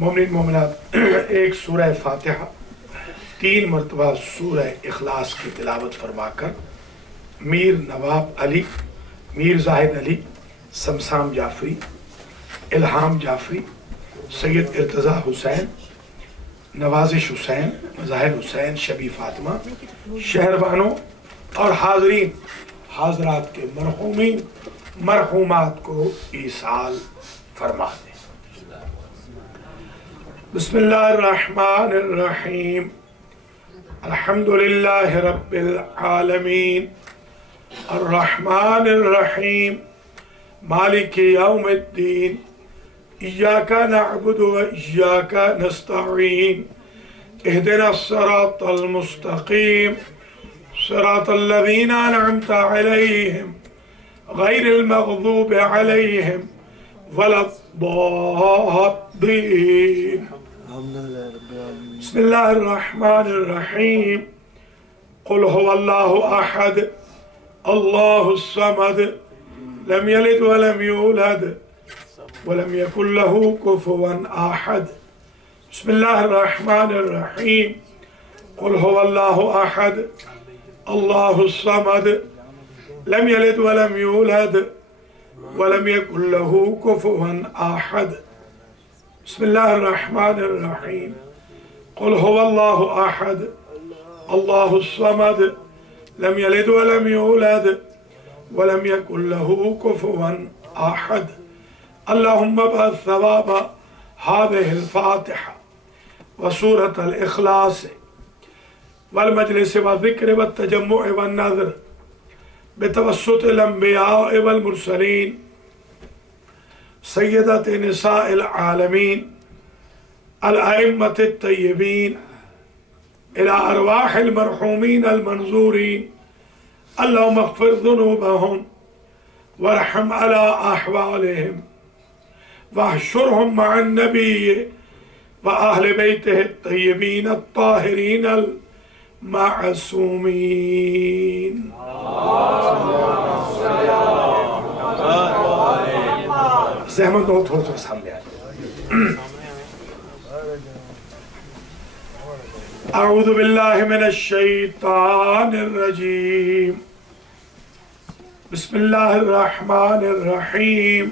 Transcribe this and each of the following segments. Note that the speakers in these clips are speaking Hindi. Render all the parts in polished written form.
मोमिन मोमिनात, एक सूरह फातिहा 3 मरतबा सूरह इखलास की तिलावत फरमाकर मीर नवाब अली, मीर जाहिद अली, समसाम जाफरी, इल्हाम जाफरी, सैयद इर्तज़ा हुसैन, नवाजिश हुसैन, मज़ाहिर हुसैन, शबी फातिमा, शहरबानों और हाजरीन हाजरात के मरहूमीन मरहूमात को ईसाल फरमा दें। बिस्मिल्लाहिर्रहमानिर्रहीम, अल्हम्दुलिल्लाहि रब्बिल आलमीन, अर्रहमानिर्रहीम, मालिकि यौमिद्दीन, इय्याका नअबुदु व इय्याका नस्तईन, इहदिनस सिरातल मुस्तकीम, सिरातल लज़ीना अनअमता अलैहिम, गैरिल मग़ज़ूबि अलैहिम वलद्दाल्लीन। बिस्मिल्लाहिर्रहमानिर्रहीम, क़ुल हुवल्लाहु अहद, अल्लाहुस समद, लम यलिद व लम यूलद व लम यकुल लहू कुफुवन अहद। बिस्मिल्लाहिर्रहमानिर्रहीम, क़ुल हुवल्लाहु अहद, अल्लाहुस समद, लम यलिद व लम यूलद व लम यकुल लहू कुफुवन अहद। बिस्मिल्लाहिर्रहमानिर्रहीम, क़ुल हुवल्लाहु अहद, अल्लाहुस समद, लम यलिद व लम यूलद व लम यकुल लहू कुफुवन अहद। अल्लाहुम्मा बअस सवाब हाज़िहिल फातिहा व सूरतल इखलास वल मजलिस व ज़िक्र व तजम्मुअ व नज़र बितवस्सुतिल अंबिया वल मुरसलीन सय्यदति निसाइल आलमीन अल अइम्मतित तय्यबीन इला अरवाहिल मरहूमीन अल मंजूरीन। अल्लाहुम्मा अग़फ़िर ज़ुनूबहुम वरहम अला अहवालिहिम वहशुरहुम मअन नबिय्यि व अहले बैतिहि तय्यबीन अत्ताहिरीन अल मासूमीन। सहमत हो थोड़ा सामने आए। अऊज़ु बिल्लाहि मिनश शैतानिर रजीम, बिस्मिल्लाहिर रहमानिर रहीम,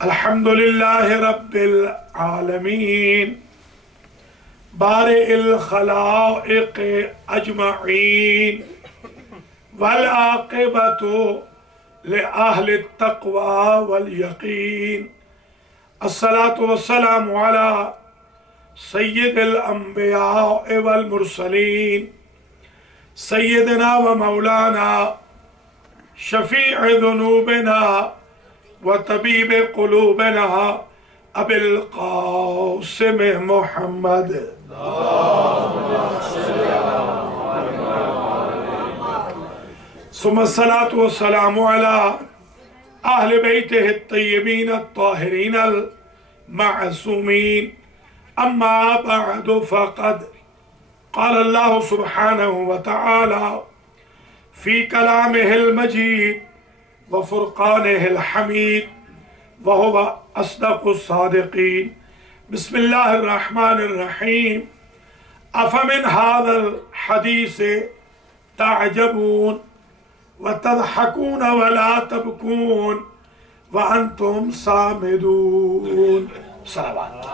अल्हम्दुलिल्लाहि रब्बिल आलमीन, बारिइल खलाइक़ अजमईन, वल आक़िबतु लिअहलित तक़वा वल यक़ीन। अस्सलातु वस्सलामु अला सय्यिदिल अंबिया वल मुरसलीन, सय्यिदना व मौलाना शफ़ीअ ज़ुनूबिना व तबीब क़ुलूबिना अबिल क़ासिम मुहम्मद। सुम्मा सलातु वस्सलामु अला अहले बैतिहि तय्यबीन अत्ताहिरीन अल मासूमीन। अम्मा बअद फ़क़द क़ाल अल्लाहु सुब्हानहु व तआला फ़ी कलामिहिल मजीद व फ़ुरक़ानिहिल हमीद व हुवा अस्दक़ुस सादिक़ीन। बिस्मिल्लाहिर रहमानिर रहीम, अफ़मिन हाज़ल हदीस तअजबून व तज़हकून व ला तबकून व अंतुम सामिदून। सलावत।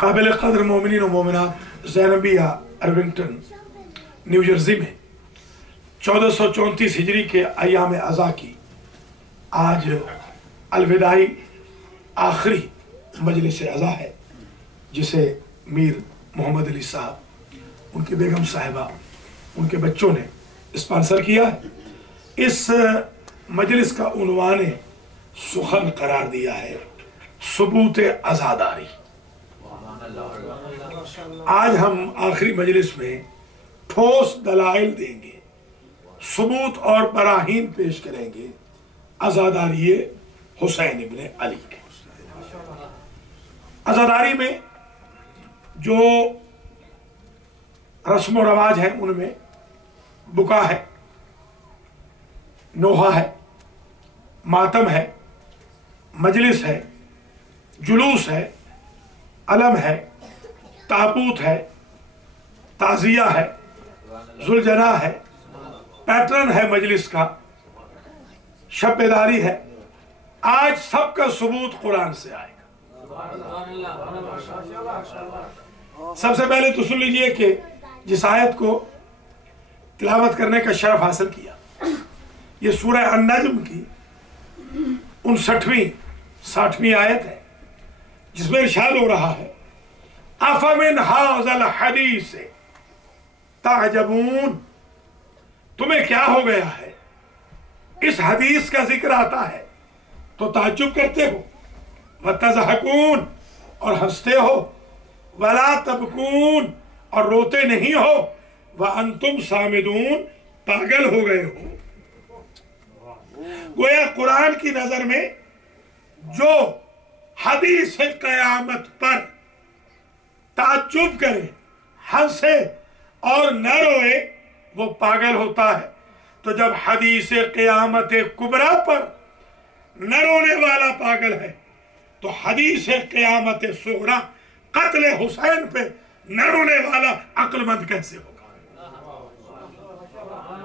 काबिल क़द्र मोमिनीन व मोमिनात, ज़ैनबिया अर्विंगटन न्यू जर्सी में 1434 हिजरी के अय्याम अज़ा की आज अलविदाई आखिरी मजलिस अज़ा है, जिसे मीर मोहम्मद अली साहब, उनकी बेगम साहिबा, उनके बच्चों ने स्पॉन्सर किया है। इस मजलिस का उन्वान सुखन करार दिया है, सबूत आज़ादारी। आज हम आखिरी मजलिस में ठोस दलाइल देंगे, सबूत और बराहीन पेश करेंगे आज़ादारी हुसैन इब्न अली के। आज़ादारी में जो रस्म व रवाज है उनमें बुका है, नोहा है, मातम है, मजलिस है, जुलूस है, अलम है, ताबूत है, ताजिया है, जुलजना है, पैटर्न है मजलिस का, शब्बेदारी है। आज सबका सबूत कुरान से आएगा। सबसे पहले तो सुन लीजिए कि जिस आयत को तिलावत करने का शरफ हासिल किया, ये सूरह अन-नज्म की 59वीं 60वीं आयत है, जिसमें इरशाद हो रहा है, अफमिन हाज़ल हदीस ताजबून, तुम्हें क्या हो गया है, इस हदीस का जिक्र आता है तो ताज्जुब करते हो, व तज़हकून, और हंसते हो, वला तबकून, और रोते नहीं हो, व अंतुम सामिदून, पागल हो गए हो। गोया कुरान की नजर में जो हदीस क़यामत पर ताज्जुब करे, हंसे और न रोए, वो पागल होता है। तो जब हदीस क़यामत कुबरा पर न रोने वाला पागल है, तो हदीस क़यामत सुगरा कत्ल हुसैन पे न रोने वाला अक्लमंद कैसे होगा?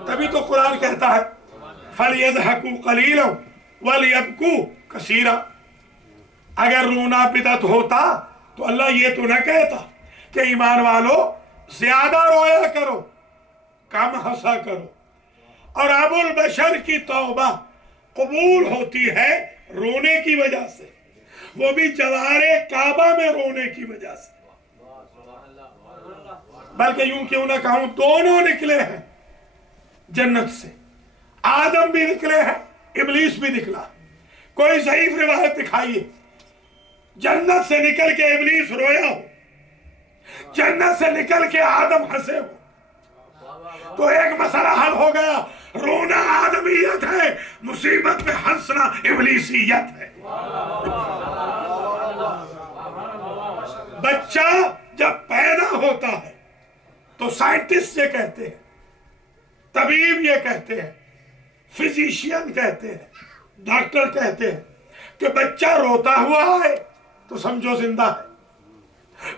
तभी तो कुरान कहता है, फलयज़हकू क़लीलन वलियबकू कसीरा। अगर रोना बिदअत होता तो अल्लाह ये तो न कहता कि ईमान वालों ज्यादा रोया करो, कम हंसा करो। और अबुल बशर की तौबा कबूल होती है रोने की वजह से, वो भी जवारे काबा में रोने की वजह से। बल्कि यूं क्यों ना कहूं, दोनों निकले हैं जन्नत से, आदम भी निकले हैं, इब्लीस भी निकला। कोई ज़ईफ रिवायत दिखाइए जन्नत से निकल के इब्लीस रोया हो, जन्नत से निकल के आदम हंसे हो, तो एक मसला हल हो गया। रोना आदमियत है, मुसीबत में हंसना इब्लीसियत है। बच्चा जब पैदा होता है तो साइंटिस्ट ये कहते हैं, तबीब ये कहते हैं, फिजिशियन कहते हैं, डॉक्टर कहते हैं कि बच्चा रोता हुआ है तो समझो जिंदा है,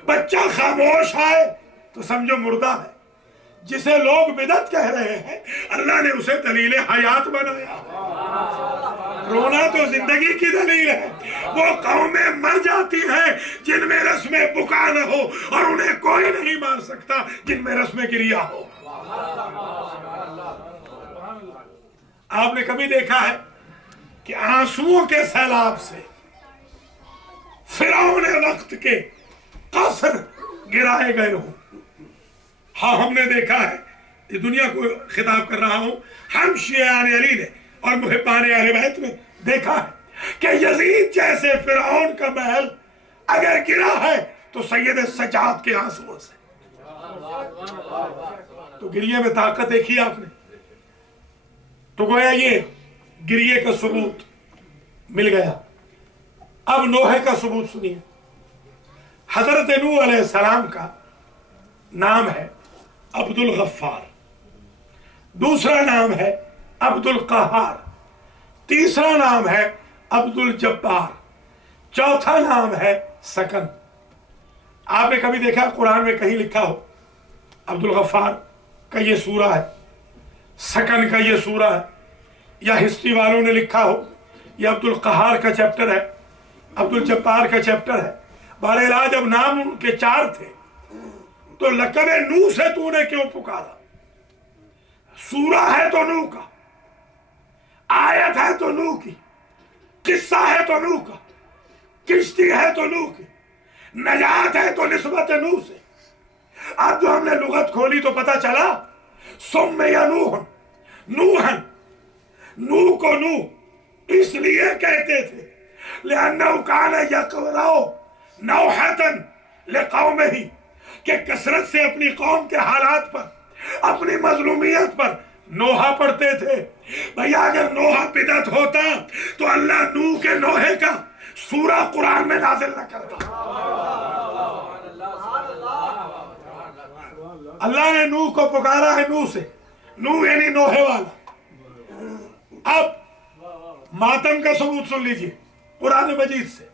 बच्चा खामोश है तो समझो मुर्दा है। जिसे लोग बिदअत कह रहे हैं, अल्लाह ने उसे दलील हयात बनाया। रोना तो जिंदगी की दलील है। वो कौमें मर जाती हैं जिनमें रस्म बुका न हो, और उन्हें कोई नहीं मार सकता जिनमें रस्म गिरिया हो। आपने कभी देखा है कि आंसुओं के सैलाब से फिरौन वक्त के कसर गिराए गए हो? हाँ, हमने देखा है। ये दुनिया को खिताब कर रहा हूं, हम शियाने अली ने और मुहिब्बाने अहले बैत ने देखा है कि यजीद जैसे फिरौन का महल अगर गिरा है तो सैयद सज्जाद के आंसुओं से। तो गिरिये में ताकत देखी आपने। तो गोया ये गिरिये का सबूत मिल गया। अब नोहे का सबूत सुनिए। हजरत नूह अलैहिस्सलाम का नाम है अब्दुल गफ्फार, दूसरा नाम है अब्दुल कहार, तीसरा नाम है अब्दुल जब्बार, चौथा नाम है सकन। आपने कभी देखा कुरान में कहीं लिखा हो अब्दुल गफ्फार का ये सूरा है, सकन का ये सूरा है, या हिस्ट्री वालों ने लिखा हो यह अब्दुल कहार का चैप्टर है, अब्दुल जब्बार का चैप्टर है? बहरहाल जब नाम उनके चार थे तो लक़ब नूह से तूने क्यों पुकारा? सूरा है तो नूह का, आयत है तो नूह की, किस्सा है तो नूह का, किश्ती है तो नूह की, नजात है तो निस्बत नूह से। अब जो हमने लुगत खोली तो पता चला सुम्मे या नूहन, नूहन, नूह को नूह इसलिए कहते थे लिअन्नहु कान यक़रअ नौहतन लिक़ौमिही, कि कसरत से अपनी कौम के हालात पर, अपनी मजलूमियत पर नोहा पढ़ते थे। भैया अगर नोहा बिदअत होता तो अल्लाह नूह के नोहे का सूरा कुरान में नाजिल न करता। अल्लाह ने नूह को पुकारा है नूह से, नूह यानी नोहे वाला। अब मातम का सबूत सुन लीजिए कुरान मजीद से।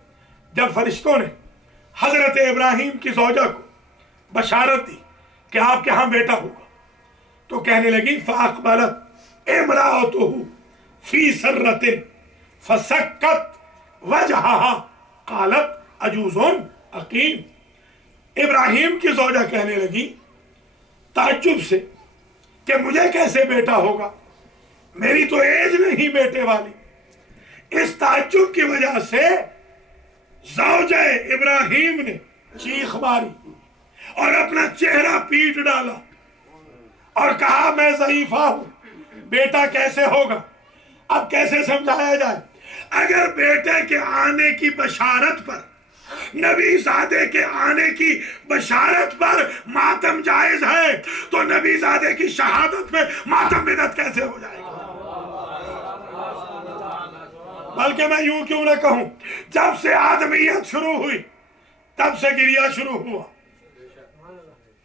जब फरिश्तों ने हजरत इब्राहिम की ज़ौजा को बशारत दी कि आपके यहां बेटा होगा, तो कहने लगी फ़अक़बलत इम्राअतुहु फी सर्रतिन फसक्कत वजहहा क़ालत अजूज़ुन अक़ीम। इब्राहिम की ज़ौजा कहने लगी ताज्जुब से कि मुझे कैसे बेटा होगा, मेरी तो एज नहीं बेटे वाली। इस ताज्जुब की वजह से ज़ौजा इब्राहिम ने चीख मारी और अपना चेहरा पीट डाला और कहा मैं ज़ईफ़ा हूं, बेटा कैसे होगा। अब कैसे समझाया जाए? अगर बेटे के आने की बशारत पर, नबी ज़ादे के आने की बशारत पर मातम जायज है, तो नबी ज़ादे की शहादत में मातम बिदअत कैसे हो जाएगा? बल्कि मैं यूं क्यों ना कहूं, जब से आदमियत शुरू हुई तब से गिरिया शुरू हुआ।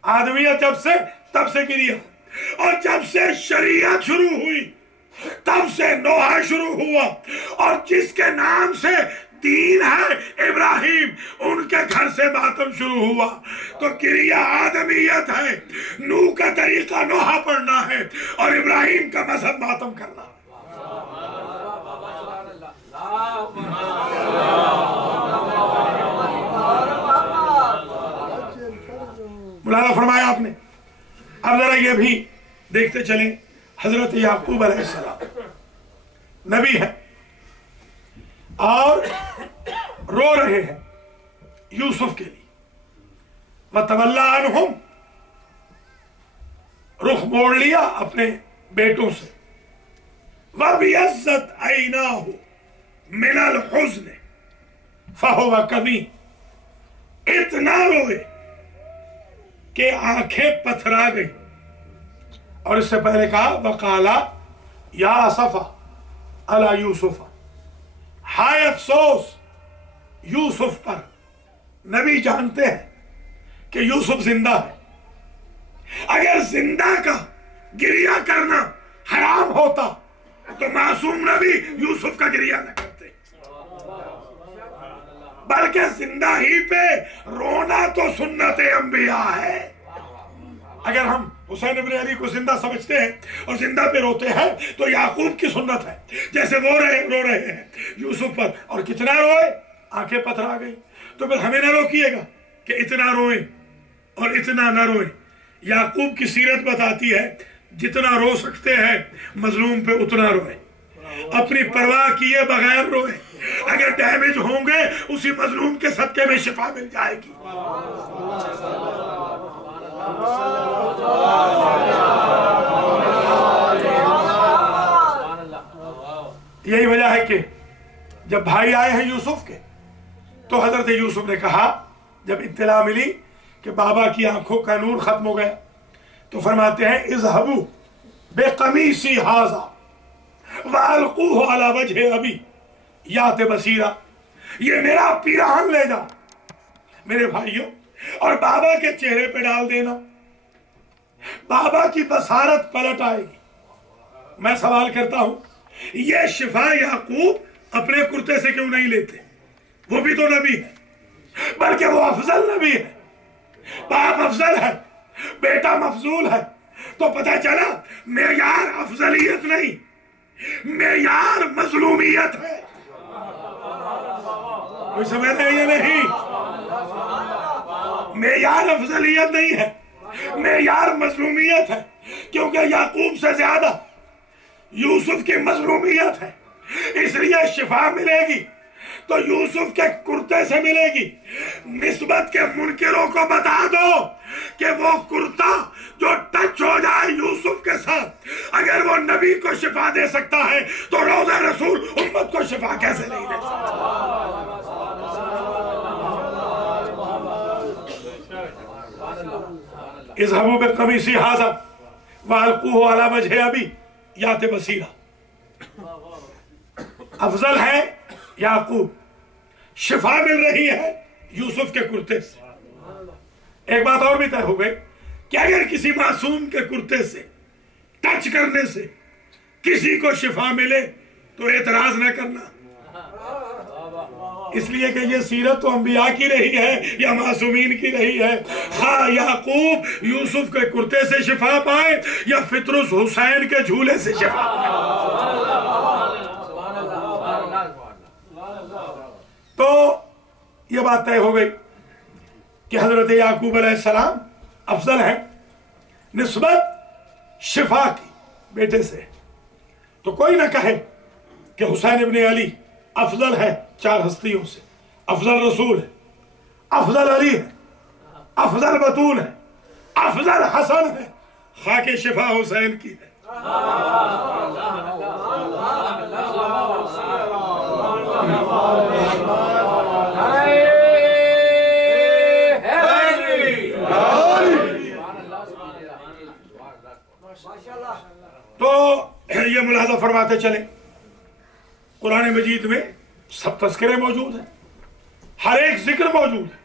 आदमियत जब से तब से गिरिया, और जब से शरीयत शुरू हुई तब से नोहा शुरू हुआ। और जिसके नाम से दीन है इब्राहिम, उनके घर से मातम शुरू हुआ। तो क्रिया आदमियत है, नूह का तरीका नोहा पढ़ना है और इब्राहिम का मजहब मातम करना। मुलाजा फरमाया आपने। अब जरा ये भी देखते चलें, हजरत याकूब अलैहिस्सलाम नबी है और रो रहे हैं यूसुफ के लिए। वतवल्ला अन्हुम, रुख मोड़ लिया अपने बेटों से। वबियज़्ज़त ऐनाहु मिनल हुज़्न फहुव कज़ीम, इतना रोए कि आंखें पथरा गई। और इससे पहले कहा वकाला या असफा अला यूसुफ, हाय अफसोस यूसुफ पर। नबी जानते हैं कि यूसुफ जिंदा है। अगर जिंदा का गिरिया करना हराम होता तो मासूम नबी यूसुफ का गिरिया न करते, बल्कि जिंदा ही पे रोना तो सुन्नत अंबिया है। अगर हम हुसैन इब्न अली को जिंदा समझते हैं और जिंदा पे रोते हैं तो याकूब की सुन्नत है, जैसे वो रो रहे हैं यूसुफ पर। और कितना रोए, आंखें पथरा गई। तो फिर हमें ना रोकिएगा कि इतना रोए और इतना ना रोए। याकूब की सीरत बताती है जितना रो सकते हैं मजलूम पे उतना रोए, अपनी परवाह किए बगैर रोए। अगर डैमेज होंगे उसी मजलूम के सदके में शिफा मिल जाएगी। यही वजह है कि जब भाई आए हैं यूसुफ के, तो हजरत यूसुफ ने कहा, जब इत्तला मिली कि बाबा की आंखों का नूर खत्म हो गया, तो फरमाते हैं इज़हबू बेक़मीसी हाज़ा वअल्क़ूहु अला वजहि अबी यात बसीरा, ये मेरा पिराहन ले जा मेरे भाइयों और बाबा के चेहरे पे डाल देना, बाबा की बसारत पलट आएगी। मैं सवाल करता हूं, ये शिफा याकूब अपने कुर्ते से क्यों नहीं लेते? वो भी तो नबी है, बल्कि वो अफजल नबी है। बाप अफजल है, बेटा मफजूल है। तो पता चला मेयार अफजलियत नहीं, मेयार मजलूमियत है। कोई समझ रहे ये नहीं? मेयार अफजलियत नहीं है, मेयार मजलूमियत है। क्योंकि याकूब से ज्यादा यूसुफ की मजलूमियत है, इसलिए शिफा मिलेगी तो यूसुफ के कुर्ते से मिलेगी। निस्बत के मुनकिरों को बता दो कि वो कुर्ता जो टच हो जाए यूसुफ के साथ, अगर वो नबी को शिफा दे सकता है तो रोज़ा रसूल उम्मत को शिफा कैसे नहीं दे सकता? इज़हबू बिक़मीसी हाज़ा वअल्क़ूहु अला वजहि अबी यात बसीरा। अफजल है याकूब, शिफा मिल रही है यूसुफ के कुर्ते से। एक बात और भी तय हो गई कि अगर किसी मासूम के कुर्ते से टच करने से किसी को शिफा मिले तो एतराज न करना, इसलिए कि ये सीरत तो अंबिया की रही है या मासूमीन की रही है। हाँ, याकूब यूसुफ के कुर्ते से शिफा पाए या फितरुस हुसैन के झूले से शिफा पाए। तो ये बात तय हो गई कि हजरत याकूब अलैहिस्सलाम अफजल है निस्बत शिफा की बेटे से। तो कोई ना कहे कि हुसैन इब्ने अली अफजल है 4 हस्तियों से, अफजल रसूल है, अफजल अली है, अफजल बतूल है, अफजल हसन है, खाके शिफा हुसैन की है। तो ये मुलाजा फरमाते चले, कुरान मजीद में सब तस्करे मौजूद हैं, हर एक जिक्र मौजूद है।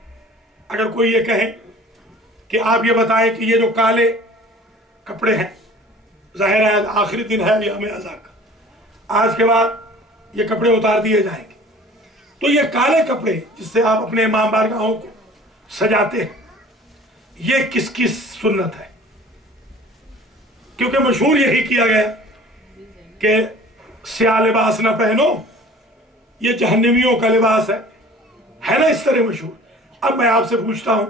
अगर कोई ये कहे कि आप ये बताएं कि ये जो काले कपड़े हैं, जाहिर है आखिरी दिन है याम अज़ा का, आज के बाद ये कपड़े उतार दिए जाएंगे, तो ये काले कपड़े जिससे आप अपने इमाम बारगाहों को सजाते हैं, ये किसकी सुन्नत है? क्योंकि मशहूर यही किया गया कि स्याह लिबास ना पहनो, ये जहन्नमियों का लिबास है ना, इस तरह मशहूर। अब मैं आपसे पूछता हूं,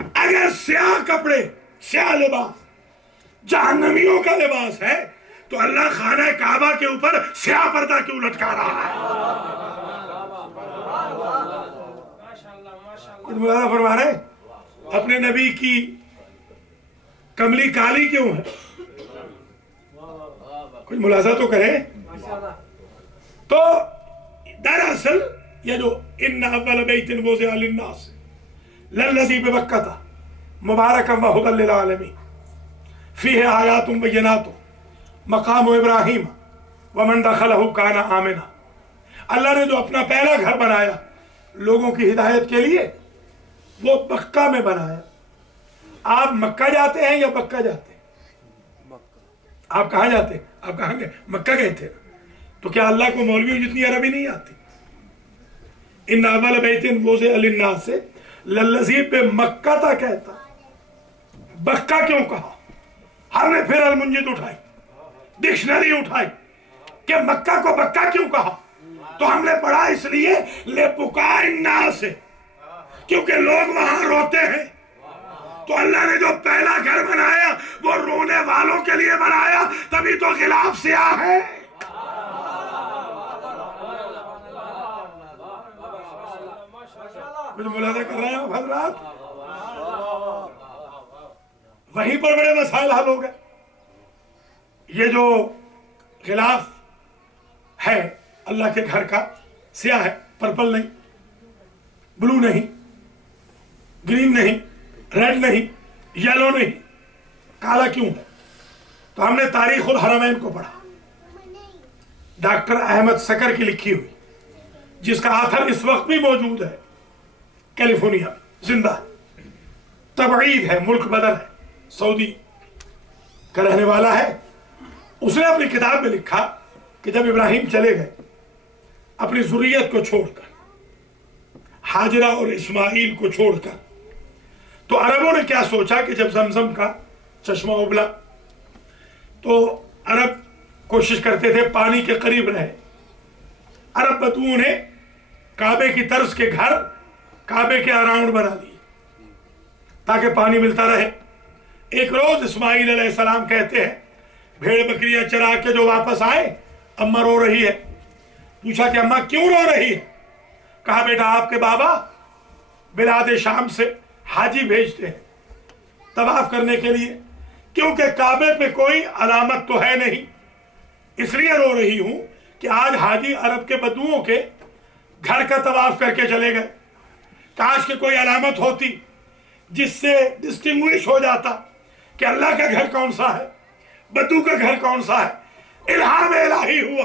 अगर स्याह कपड़े, स्याह लिबास जहन्नमियों का लिबास है, तो अल्लाह खाना काबा के ऊपर स्याह पर्दा क्यों लटका रहा है? कुछ मुलाजा फरमा रहे, अपने नबी की कमली काली क्यों है? कुछ मुलाजा तो करे। तो दरअसल ये जो इन्ना अव्वल बैतिन वुज़िअ लिन्नास लल्लज़ी बिबक्कता मुबारकन व हुदल लिल आलमीन फीही आयातुन बय्यिनातुन मकाम इब्राहीम व मन दखलहु काना आमिना। अल्लाह ने जो अपना पहला घर बनाया लोगों की हिदायत के लिए, वो मक्का में बनाया। आप मक्का जाते हैं या मक्का जाते हैं? आप कहाँ जाते हैं? आप कहाँ गए? मक्का गए थे। तो क्या अल्लाह को मौलवियों जितनी अरबी नहीं आती? इन अव्वल बैतिन वुज़िअ लिन्नास से लल्लज़ी पे मक्का था कहता, बक्का क्यों कहा? हमने फिर अलमुंजिद उठाई, डिक्शनरी उठाई कि मक्का को बक्का क्यों कहा? तो हमने पढ़ा इसलिए ले पुकार नास से, क्योंकि लोग वहां रोते हैं। तो अल्लाह ने जो पहला घर बनाया वो रोने वालों के लिए बनाया, तभी तो खिलाफ स्याह है। कुछ मुलाजा कर रहे हैं आप हज़रात? वहीं पर बड़े मसाइल हल हो गए। ये जो खिलाफ है अल्लाह के घर का, स्याह है, पर्पल नहीं, ब्लू नहीं, ग्रीन नहीं, रेड नहीं, येलो नहीं, काला क्यों है? तो हमने तारीखुल हरमैन को पढ़ा, डॉक्टर अहमद सकर की लिखी हुई, जिसका आथर इस वक्त भी मौजूद है कैलिफोर्निया में, जिंदा है, तबईद है, मुल्क बदल है, सऊदी का रहने वाला है। उसने अपनी किताब में लिखा कि जब इब्राहिम चले गए अपनी ज़ुर्रियत को छोड़कर, हाजरा और इस्माइल को छोड़कर, तो अरबों ने क्या सोचा कि जब जमजम का चश्मा उबला तो अरब कोशिश करते थे पानी के करीब रहे। अरब बदुओं ने काबे की तर्ज के घर काबे के अराउंड बना लिए ताकि पानी मिलता रहे। एक रोज इस्माइल अलैहिस्सलाम कहते हैं, भेड़ बकरियां चरा के जो वापस आए, अम्मा रो रही है। पूछा कि अम्मा क्यों रो रही है? कहा बेटा आपके बाबा बिलाद शाम से हाजी भेजते हैं तवाफ करने के लिए, क्योंकि काबे पे कोई अलामत तो है नहीं, इसलिए रो रही हूं कि आज हाजी अरब के बदुओं के घर का तवाफ करके चले गए। काश के कोई अलामत होती जिससे डिस्टिंग्विश हो जाता कि अल्लाह का घर कौन सा है, बदू का घर कौन सा है। इल्हाम इलाही हुआ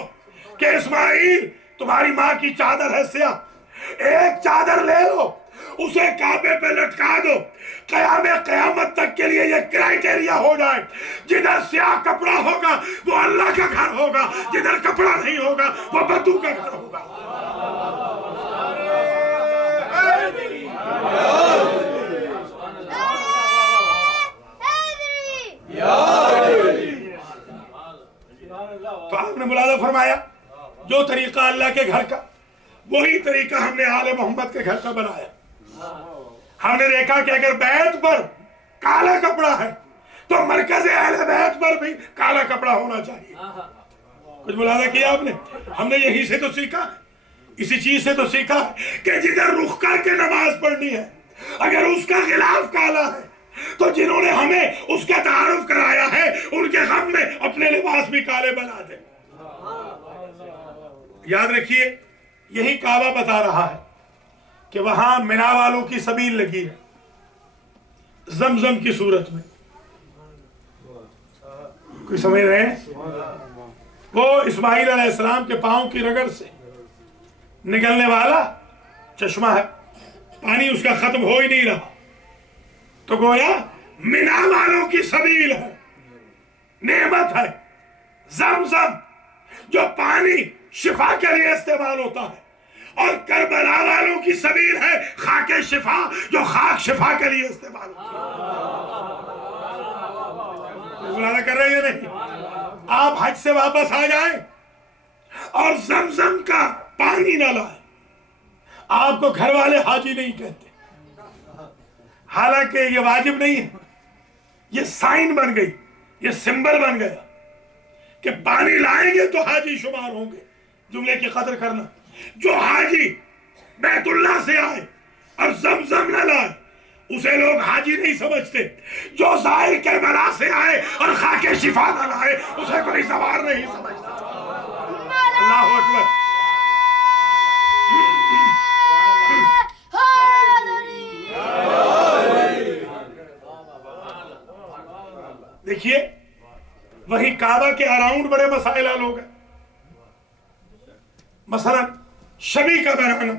कि इस्माइल तुम्हारी माँ की चादर है स्याह, एक चादर ले लो, उसे काबे पे लटका दो। कयामत तक के लिए ये क्राइटेरिया हो जाए, जिधर स्याह कपड़ा होगा वो अल्लाह का घर होगा, जिधर कपड़ा नहीं होगा वो बद्दू का घर होगा। तो आपने मुलाजा फरमाया जो तरीका अल्लाह के घर का, वही तरीका हमने आले मोहम्मद के घर का बनाया। हमने देखा कि अगर बैत पर काला कपड़ा है तो मरकज अहले बैत पर भी काला कपड़ा होना चाहिए। कुछ मुलाजा किया आपने? हमने यही से तो सीखा है, इसी चीज से तो सीखा है कि जिधर रुख करके नमाज पढ़नी है, अगर उसका खिलाफ काला है तो जिन्होंने हमें उसका तारुफ कराया है उनके गम में अपने लिबास भी काले बना दे। याद रखिए, यही काबा बता रहा है कि वहां मिना वालों की सबील लगी है जमजम की सूरत में। कोई समझ रहे हैं? वो इस्माइल अलैहिस्सलाम के पांव की रगड़ से निकलने वाला चश्मा है, पानी उसका खत्म हो ही नहीं रहा, तो गोया मिना वालों की सबील है, नेमत है जमजम, जो पानी शिफा के लिए इस्तेमाल होता है, और करबला वालों की सबील है खाके शिफा, जो खाक शिफा के लिए इस्तेमाल होता है। कर रहे हैं नहीं? आप हज से वापस आ जाएं और जमजम का पानी ना लाए, आपको घर वाले हाजी नहीं कहते, हालांकि ये वाजिब नहीं है, ये साइन बन गई, ये सिंबल बन गया कि पानी लाएंगे तो हाजी शुमार होंगे। जुमले की कदर करना, जो हाजी बैतुल्लाह से आए और जमजम न लाए उसे लोग हाजी नहीं समझते, जो ज़ाहिर करबला से आए और खाके शिफा न लाए उसे कोई सवार नहीं समझता। अल्लाहु अकबर। देखिए, वही काबा के अराउंड बड़े मसाइल हल हो गए। मसलन शबी का बनाना,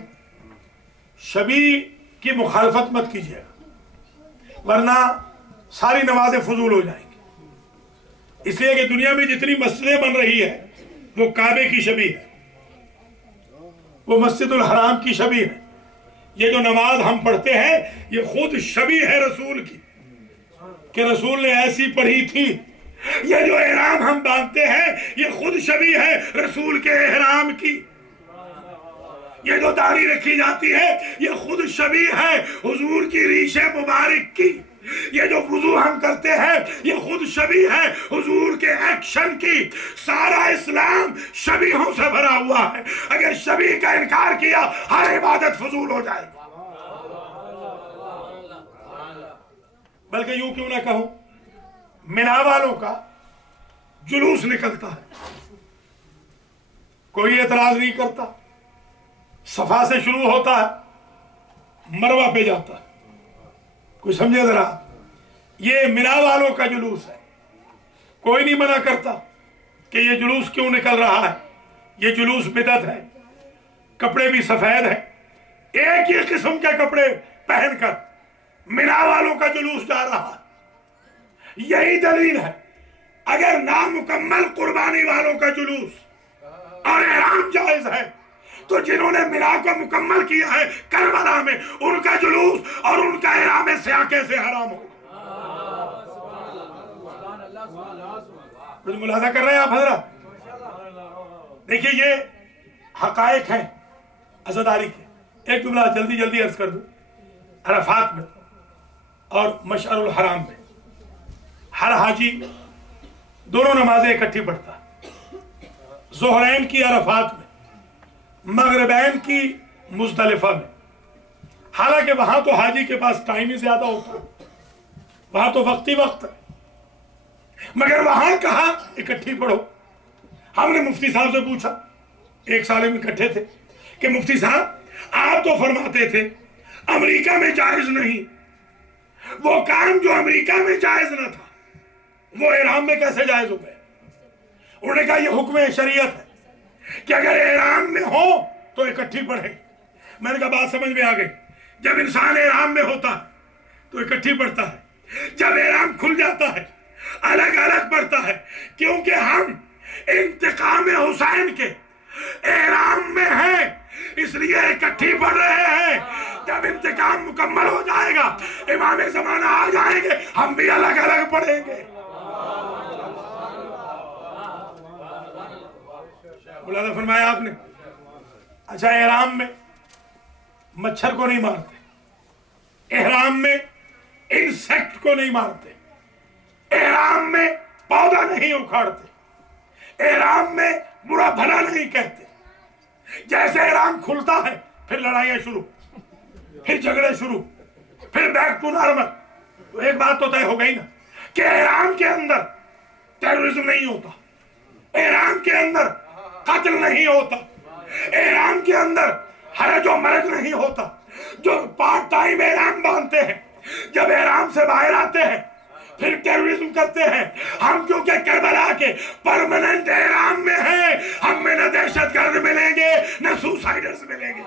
शबी की मुखालफत मत कीजिएगा वरना सारी नमाजें फजूल हो जाएंगी। इसलिए कि दुनिया में जितनी मस्जिदें बन रही है वो काबे की शबी है, वो मस्जिदुल हराम की शबी है। ये जो नमाज हम पढ़ते हैं ये खुद शबी है रसूल की, कि रसूल ने ऐसी पढ़ी थी। ये जो एहराम हम बांधते हैं ये खुद शबी है रसूल के एहराम की। ये जो दाढ़ी रखी जाती है ये खुद शबी है हुजूर की रीशे मुबारक की। ये जो वुजू हम करते हैं ये खुद शबी है हुजूर के एक्शन की। सारा इस्लाम शबीहों से भरा हुआ है। अगर शबी का इनकार किया हर इबादत फजूल हो जाएगी। बल्कि यूं क्यों ना कहूं, मिना वालों का जुलूस निकलता है, कोई एतराज नहीं करता, सफा से शुरू होता है मरवा पे जाता है। कोई समझे जरा, ये मिना वालों का जुलूस है। कोई नहीं मना करता कि ये जुलूस क्यों निकल रहा है, ये जुलूस बिदअत है। कपड़े भी सफेद है, एक ही किस्म के कपड़े पहनकर मिना वालों का जुलूस जा रहा है। यही दलील है, अगर नामुकम्मल कुर्बानी वालों का जुलूस और एहराम जायज है तो जिन्होंने मिना को मुकम्मल किया है करबला में उनका जुलूस और उनका एहराम स्याह कैसे हराम होगा? कुछ मुलाजा कर रहे हैं आप हजरत? देखिए, ये हकायक हैं अज़ादारी के। एक जुमला जल्दी जल्दी अर्ज कर दूं। अरफात में और मशअरुल हराम में हर हाजी दोनों नमाजें इकट्ठी पढ़ता है। ज़ोहरैन की अरफात में, मगरिबैन की मुज़दलिफा में। हालांकि वहां तो हाजी के पास टाइम ही ज्यादा होता है, वहां तो वक्त ही वक्त है, मगर वहां कहा इकट्ठी पढ़ो। हमने मुफ्ती साहब से पूछा, एक साल में इकट्ठे थे, कि मुफ्ती साहब आप तो फरमाते थे अमेरिका में जायज नहीं, वो काम जो अमेरिका में जायज न था वो इराम में कैसे जायज हो गए? उन्होंने कहा यह हुक्म शरीयत है कि अगर इराम में हो तो इकट्ठी पढ़े। मैंने कहा बात समझ में आ गई जब इंसान एहराम में होता है तो इकट्ठी पढ़ता है, जब एहराम खुल जाता है अलग अलग पढ़ता है, क्योंकि हम इंतकाम हुसैन के एहराम में हैं, इसलिए इकट्ठी पढ़ रहे हैं। जब इंतकाम मुकम्मल हो जाएगा, इमाम ज़माना आ जाएंगे, हम भी अलग अलग पढ़ेंगे। मुलाज़ा फरमाया आपने। अच्छा, एहराम में मच्छर को नहीं मारते, एहराम में इंसेक्ट को नहीं मारते, एहराम में पौधा नहीं उखाड़ते, एहराम में बुरा भला नहीं कहते। जैसे एहराम खुलता है फिर लड़ाइयां शुरू, फिर झगड़े शुरू, फिर बैक टू नॉर्मल। तो एक बात तो तय हो गई ना कि एहराम के अंदर टेररिज्म नहीं होता, एहराम के अंदर कत्ल नहीं होता, एहराम के अंदर हरज और मरज नहीं होता। जो पार्ट टाइम एहराम बांधते हैं, जब एहराम से बाहर आते हैं फिर टेररिज्म करते हैं। हम क्योंकि करबला के परमानेंट एहराम में हैं, हम में न दहशतगर्द मिलेंगे न सुसाइडर्स मिलेंगे।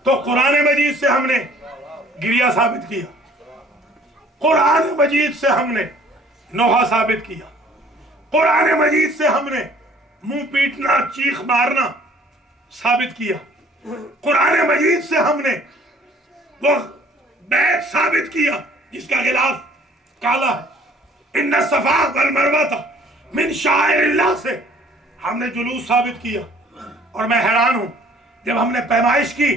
तो कुरान मजीद से हमने गिरिया साबित किया, कुरान मजीद से हमने नोहा साबित किया, कुरान मजीद से हमने मुंह पीटना चीख मारना साबित किया, कुरान मजीद से हमने वो बैत साबित किया जिसका गिलाफ काला है। इन्ना सफा वल मरवा मिन शाइरिल्लाह से हमने जुलूस साबित किया। और मैं हैरान हूं, जब हमने पैमाइश की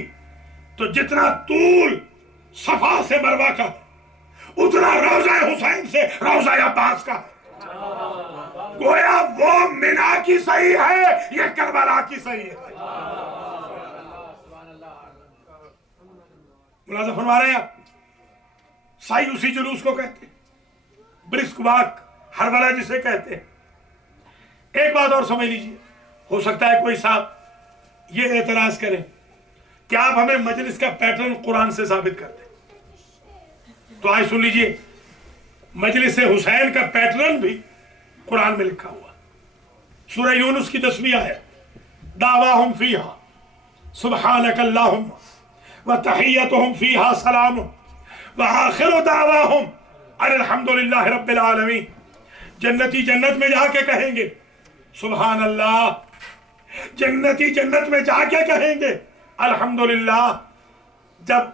तो जितना तूल सफा से मरवा का उतना रोजा हुसैन से रोजा अब्बास का। गोया वो मिना की सही है, ये करबला की सही है। मुलाज़ा फरमा रहे हैं आप, साई उसी जुलूस को कहते हैं, ब्रिस्क वाक हरवला जिसे कहते हैं। एक बात और समझ लीजिए, हो सकता है कोई साहब ये एतराज करें कि आप हमें मजलिस का पैटर्न कुरान से साबित कर दें। तो आज सुन लीजिए, मजलिस हुसैन का पैटर्न भी कुरान में लिखा हुआ। सूरह यूनुस की 10वीं आयत, दावाहुम फीहा सुब्हानकल्लाहुम्मा व तहिय्यतुहुम फीहा सलाम व आखिरु दावाहुम अल्हम्दुलिल्लाहि रब्बिल आलमीन। जन्नती जन्नत में जाके कहेंगे सुभान अल्लाह, जन्नती जन्नत में जाके कहेंगे अल्हम्दुलिल्लाह। जब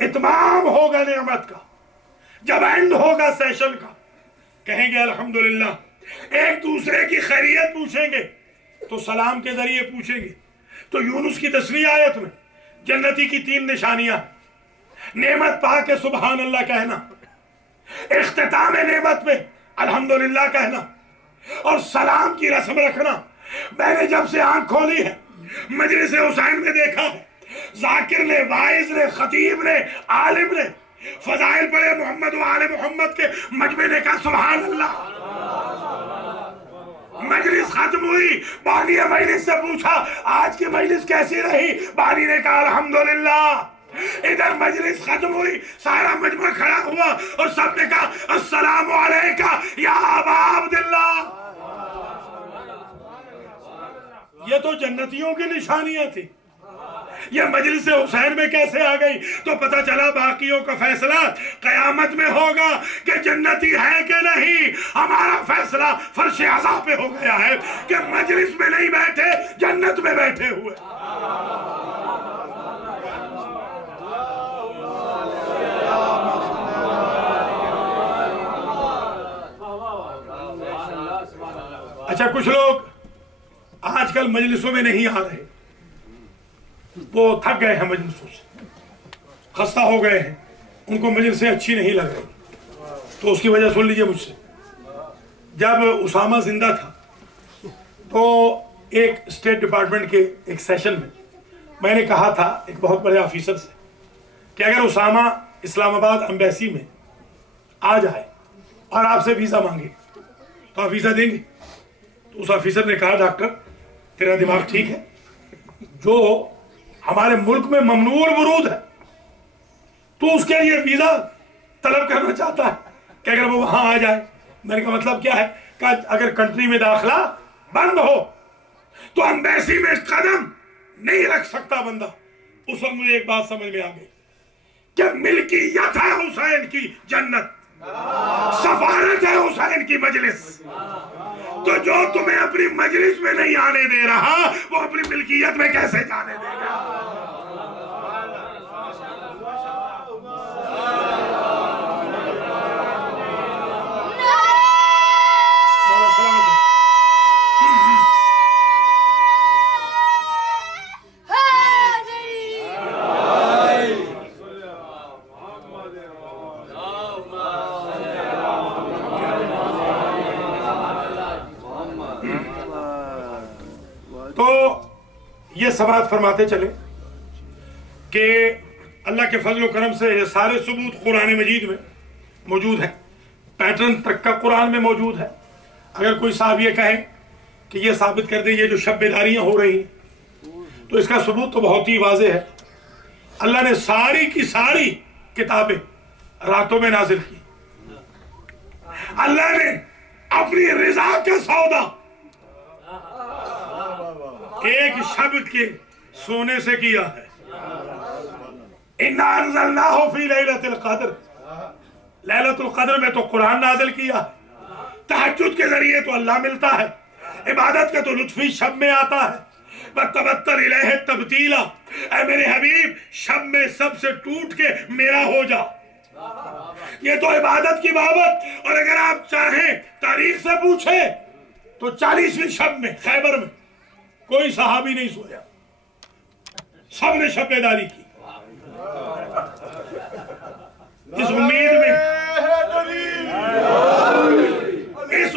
इत्माम होगा नेमत का, जब एंड होगा सेशन का, कहेंगे अल्हम्दुलिल्लाह। एक दूसरे की खैरियत पूछेंगे तो सलाम के जरिए पूछेंगे। तो यूनुस की 10वीं आयत में जन्नती की 3 निशानियां, नेमत पा के सुभान अल्लाह कहना, इख्तिताम नेमत में अल्हम्दुलिल्लाह कहना और सलाम की रस्म रखना। मैंने जब से आंख खोली है, मजलिस हुसैन में देखा है, जाकिर ने, वाइज ने, खतीब ने, आलिम ने फजाइल पढ़े मोहम्मद व आले मोहम्मद के, मजमे ने कहा सुभान अल्लाह। मजलिस खत्म हुई, बानी ने मजलिस से पूछा आज की मजलिस कैसी रही, बानी ने कहा अल्हम्दुलिल्लाह। इधर मजलिस खत्म हुई, सारा मजमा खड़ा हुआ और सबने कहा अस्सलामु अलैका या अबा अब्दुल्लाह। ये तो जन्नतियों की निशानियां थी, ये मजलिस हुसैन में कैसे आ गई? तो पता चला बाकियों का फैसला कयामत में होगा कि जन्नती है कि नहीं। हमारा फैसला फर्श अज़ा पे हो गया है कि मजलिस में नहीं बैठे, जन्नत में बैठे हुए। अच्छा, कुछ लोग आजकल मजलिसों में नहीं आ रहे, वो थक गए हैं मजलिसों से, खस्ता हो गए हैं, उनको मजलिसें अच्छी नहीं लग रही। तो उसकी वजह सुन लीजिए मुझसे। जब उसामा जिंदा था तो एक स्टेट डिपार्टमेंट के एक सेशन में मैंने कहा था एक बहुत बड़े ऑफिसर से कि अगर उसामा इस्लामाबाद एम्बेसी में आ जाए और आपसे वीज़ा मांगे तो आप वीज़ा देंगे? तो उस ऑफिसर ने कहा डॉक्टर तेरा दिमाग ठीक है, जो हमारे मुल्क में ममनूअल वरूद है, तो उसके लिए वीजा तलब करना चाहता है कि अगर वो वहां आ जाए। मैंने कहा मतलब क्या है? कि अगर कंट्री में दाखिला बंद हो तो एम्बेसी में कदम नहीं रख सकता बंदा। उस वक्त मुझे एक बात समझ में आ गई कि मिल्कियत है हुसैन की जन्नत, सफारत है हुसैन की मजलिस। तो जो तुम्हें अपनी मजलिस में नहीं आने दे रहा, वो अपनी मिल्कियत में कैसे जाने देगा? ये समाअत फरमाते चले कि अल्लाह के फजल व करम से ये सारे सबूत कुरान मजीद में मौजूद है, पैटर्न तक का कुरान में मौजूद है। अगर कोई साहब ये कहे कि ये साबित कर दे ये जो शब-ए-दारियां हो रही हैं, तो इसका सबूत तो बहुत ही वाज़ेह है। अल्लाह ने सारी की सारी किताबें रातों में नाजिल की। अल्लाह ने अपनी रिजा का सौदा एक शब्द के सोने से किया है। इन्ना अंज़लनाहु फी लैलतिल क़द्र, लैलतुल क़द्र में तो कुरान नाज़िल किया है। तहज्जुद के जरिए तो अल्लाह मिलता है, इबादत का तो लुत्फ़ी शब में आता है। वतबत्तल इलैहि तबतीला, ऐ मेरे हबीब शब में सबसे टूट के मेरा हो जा। ये तो इबादत की बाबत। और अगर आप चाहें तारीख से पूछे तो 40वीं शब में खैबर में कोई सहाबी नहीं सोया, सबने शब-ए-दारी की। इस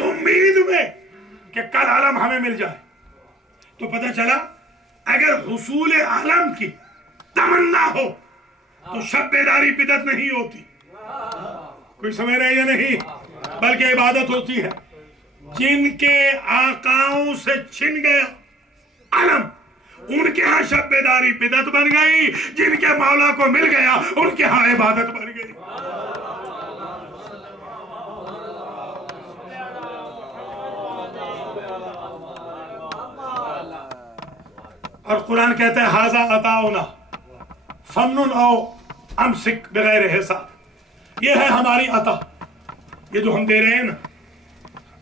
उम्मीद में कि कल आलम हमें मिल जाए। तो पता चला अगर हुसूल आलम की तमन्ना हो तो शब-ए-दारी बिदअत नहीं होती। कोई समझ रहे या नहीं? बल्कि इबादत होती है। जिनके आकाओं से छिन गया आलम, उनके यहाँ शब-ए-दारी बिदअत बन गई। जिनके मौला को मिल गया उनके यहाँ इबादत बन गई। और कुरान कहता है हाजा अताउना फमनुन औ अमसिक बगैर हिसाब। ये है हमारी अता, ये जो हम दे रहे हैं ना,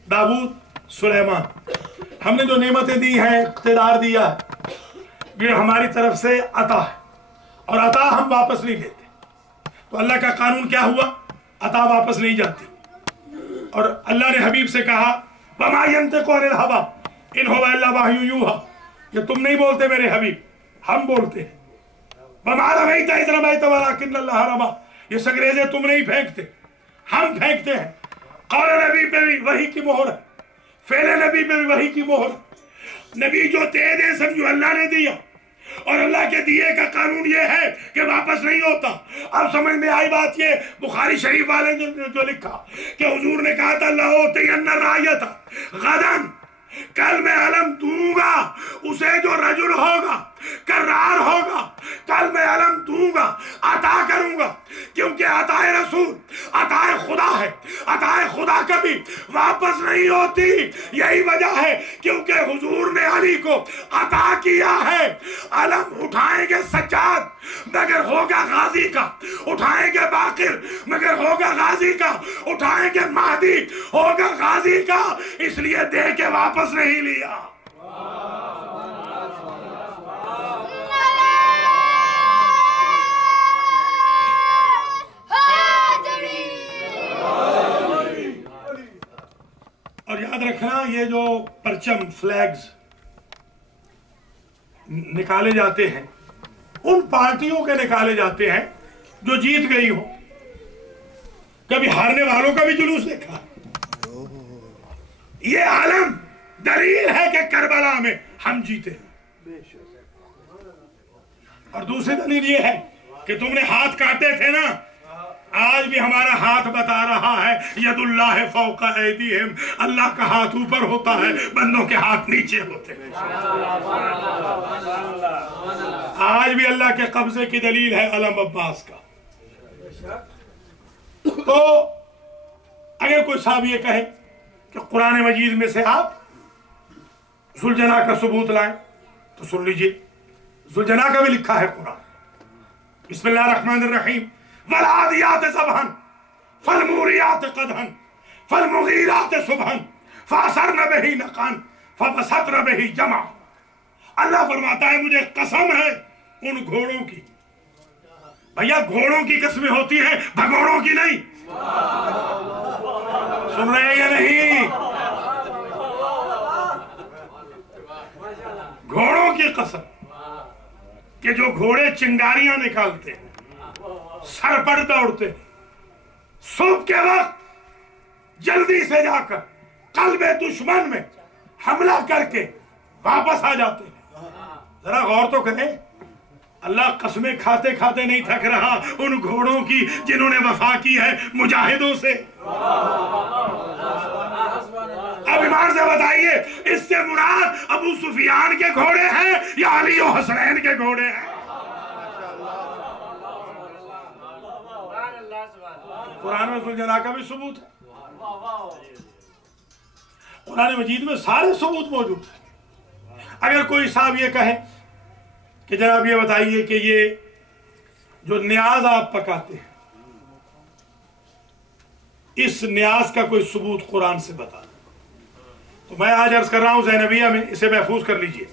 दाऊद सुलेमान, हमने जो नेमतें दी हैं, इख्तियार दिया है, ये हमारी तरफ से अता है। और अता हम वापस नहीं लेते। तो अल्लाह का कानून क्या हुआ? अता वापस नहीं जाती। और अल्लाह ने हबीब से कहा वमा यंतिकु अनिल हवा इन हुवा इल्ला वह्युन यूहा, ये तुम नहीं बोलते मेरे हबीब, हम बोलते हैं। वमा रमैता इज़ रमैता वलाकिन्न अल्लाह रमा, ये संगरेज़े तुम नहीं फेंकते, हम फेंकते हैं। कौल नबी पे भी वही की मोहर है, फेले नबी पे भी वही की मोहर। नबी जो दे दे समझो अल्लाह ने दिया, और अल्लाह के दिए का कानून ये है कि वापस नहीं होता। अब समझ में आई बात। ये बुखारी शरीफ वाले जो लिखा कि हुजूर ने कहा था लओतियन्ना रायता गदन, कल मैं अलम दूंगा उसे जो रजुल होगा, करार होगा, कल मैं अलम दूंगा, अता करूंगा। क्योंकि अताए रसूल अताए खुदा है, अताए खुदा कभी वापस नहीं होती। यही वजह है क्योंकि हुजूर ने अली को अता किया है। अलम उठाएंगे सज्जाद मगर होगा गाजी का, उठाएंगे बाकिर मगर होगा गाजी का, उठाएंगे महदी होगा गाजी का। इसलिए दे के वापस नहीं लिया। और याद रखना ये जो परचम फ्लैग्स निकाले जाते हैं उन पार्टियों के निकाले जाते हैं जो जीत गई हो। कभी हारने वालों का भी जुलूस देखा। ये आलम दलील है कि करबला में हम जीते हैं। और दूसरी दलील ये है कि तुमने हाथ काटे थे ना, आज भी हमारा हाथ बता रहा है यदुल्लाह फौका ऐदीहिम, अल्लाह का हाथ ऊपर होता है, बंदों के हाथ नीचे होते हैं। आज भी अल्लाह के कब्जे की दलील है अलम अब्बास का। तो अगर कोई साहब ये कहे कि कुरान मजीद में से आप जुलजना का सबूत लाएं, तो सुन लीजिए, जुलजना का भी लिखा है कुरान। बिस्मिल्लाहिर्रहमानिर्रहीम, वलादियात ज़बहन फलमूरियात क़दहन फलमुगीरात सुबहन फ़असरन बिही नक़अन फ़बसतन बिही जमा। अल्लाह फरमाता है मुझे कसम है उन घोड़ों की। भैया घोड़ों की कसमें होती है, भगोड़ों की नहीं। सुन रहे हैं या नहीं? घोड़ों की कसम कि जो घोड़े चिंगारियां निकालते हैं, सर पर दौड़ते हैं, सुबह के वक्त जल्दी से जाकर कल्बे दुश्मन में हमला करके वापस आ जाते हैं। जरा गौर तो करें, अल्लाह कसमें खाते खाते नहीं थक रहा उन घोड़ों की जिन्होंने वफा की है मुजाहिदों से। अब ईमान से बताइए, इससे मुराद अबू सुफियान के घोड़े हैं या अली और हसनैन के घोड़े हैं? कुरान में सुलझना का भी सबूत है, कुरान मजीद में सारे सबूत मौजूद है। अगर कोई साहब ये कहे कि जनाब ये बताइए कि ये जो न्याज आप पकाते हैं, इस न्याज का कोई सबूत कुरान से बता दो, तो मैं आज अर्ज कर रहा हूं ज़ैनबिया में, इसे महफूज कर लीजिए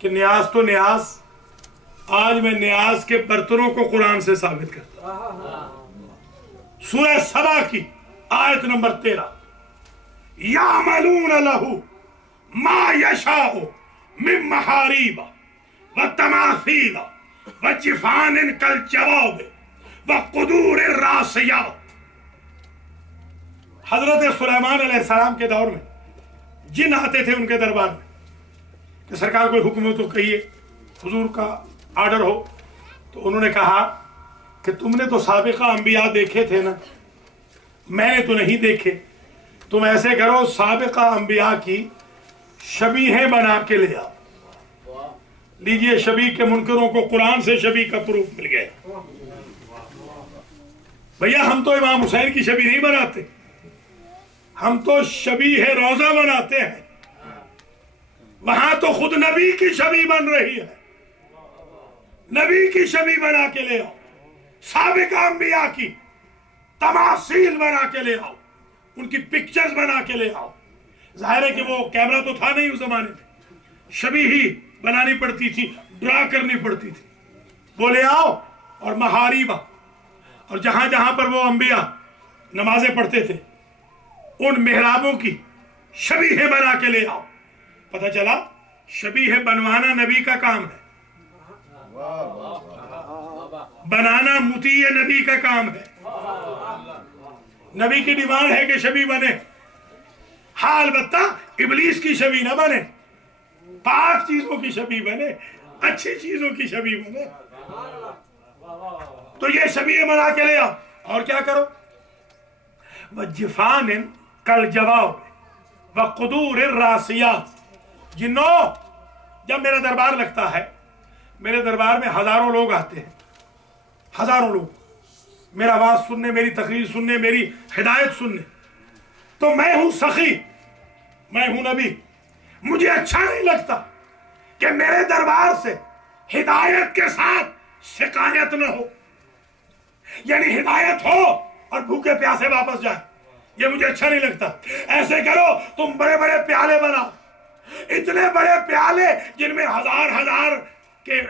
कि न्याज तो न्याज, आज मैं न्याज के बर्तनों को कुरान से साबित करता हूं। सूरह सबा की आयत नंबर 13, यामलून लहू मा यशाउ मिन महारीबा व तमासीला व जिफानिन कल जवाब व कुदूर रासियात। हजरत सुलेमान अलैहिस्सलाम के दौर में जिन आते थे उनके दरबार में कि सरकार कोई हुक्म हो तो कहिए, हुजूर का आर्डर हो, तो उन्होंने कहा कि तुमने तो साबिका अंबिया देखे थे ना, मैंने तो नहीं देखे, तुम ऐसे करो साबिका अंबिया की शबीहें बना के ले आओ। लीजिए, शबी के मुनकरों को कुरान से शबी का प्रूफ मिल गया। भैया हम तो इमाम हुसैन की शबी नहीं बनाते, हम तो शबी है रोजा बनाते हैं। वहां तो खुद नबी की छवि बन रही है, नबी की छवि बना के ले आओ, साबिका अंबिया की तमासील बना के ले आओ, उनकी पिक्चर्स बना के ले आओ। जाहिर है कि वो कैमरा तो था नहीं उस जमाने में, छवि ही बनानी पड़ती थी, ड्रा करनी पड़ती थी, वो ले आओ। और महारीबा, और जहां जहां पर वो अंबिया नमाजें पढ़ते थे उन मेहराबों की शबीहें बना के ले आओ। पता चला शबीहें बनवाना नबी का काम है, बनाना मुती नबी का काम है। नबी की डिमांड है कि शबी बने, हाँ अलबत्ता इबलीस की शबी ना बने, पाक चीजों की शबी बने, अच्छी चीजों की शबी बने। तो ये शबी बना के ले आओ। और क्या करो, वजिफान कल जवाब व कुदूर रासियात। जिन्नो, जब मेरा दरबार लगता है, मेरे दरबार में हजारों लोग आते हैं, हजारों लोग मेरा आवाज सुनने, मेरी तकरीर सुनने, मेरी हिदायत सुनने। तो मैं हूं सखी, मैं हूं नबी, मुझे अच्छा नहीं लगता कि मेरे दरबार से हिदायत के साथ शिकायत न हो, यानी हिदायत हो और भूखे प्यासे वापस जाए, ये मुझे अच्छा नहीं लगता। ऐसे करो, तुम बड़े बड़े प्याले बनाओ, इतने बड़े प्याले जिनमें हजार हजार के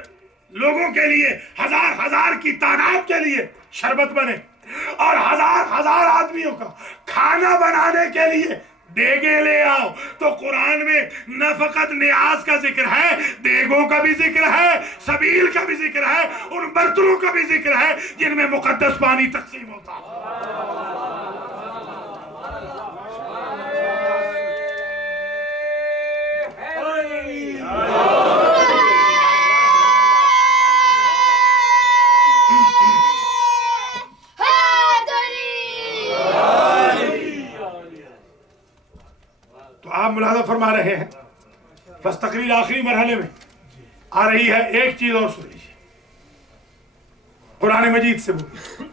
लोगों के लिए, हजार हजार की तादाद के लिए शरबत बने, और हजार हजार आदमियों का खाना बनाने के लिए देगे ले आओ। तो कुरान में न फकत न्याज का जिक्र है, देगों का भी जिक्र है, सबील का भी जिक्र है, उन बर्तनों का भी जिक्र है जिनमें मुकद्दस पानी तकसीम होता है। फरमा रहे हैं। बस तकरीर आखिरी मरहले में आ रही है। एक चीज और सुन लीजिए, कुरान मजीद से बोलिए,